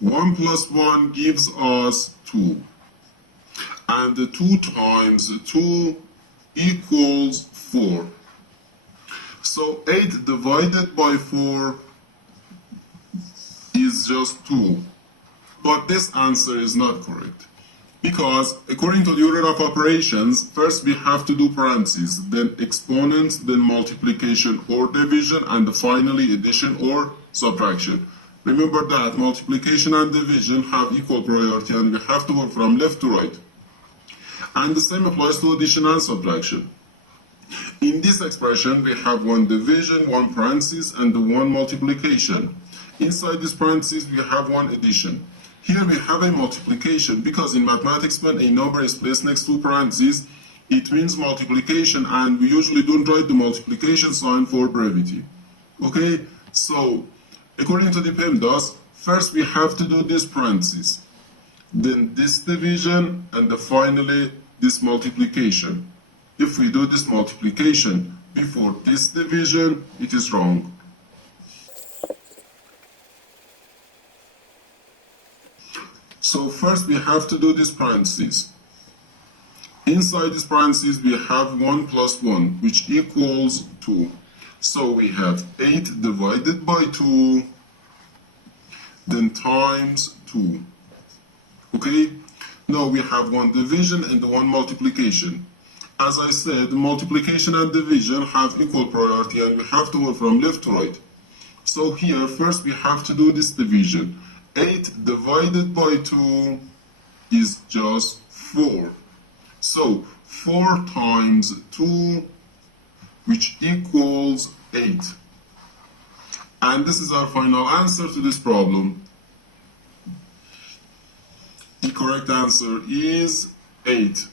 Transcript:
1 plus 1 gives us 2. And 2 times 2 equals 4. So 8 divided by 4 is just 2. But this answer is not correct. Because according to the order of operations, first we have to do parentheses, then exponents, then multiplication or division, and finally addition or subtraction. Remember that multiplication and division have equal priority and we have to work from left to right. And the same applies to addition and subtraction. In this expression, we have one division, one parenthesis, and one multiplication. Inside this parenthesis, we have one addition. Here we have a multiplication because in mathematics, when a number is placed next to parentheses, it means multiplication, and we usually don't write the multiplication sign for brevity. Okay, so according to the PEMDAS, first we have to do this parenthesis, then this division, and finally this multiplication. If we do this multiplication before this division, it is wrong. So first we have to do this parenthesis. Inside this parenthesis we have 1 plus 1, which equals 2. So we have 8 divided by 2, then times 2. Okay? Now we have one division and one multiplication. As I said, multiplication and division have equal priority and we have to work from left to right. So here, first we have to do this division. 8 divided by 2 is just 4. So 4 times 2, which equals 8. And this is our final answer to this problem. The correct answer is 8.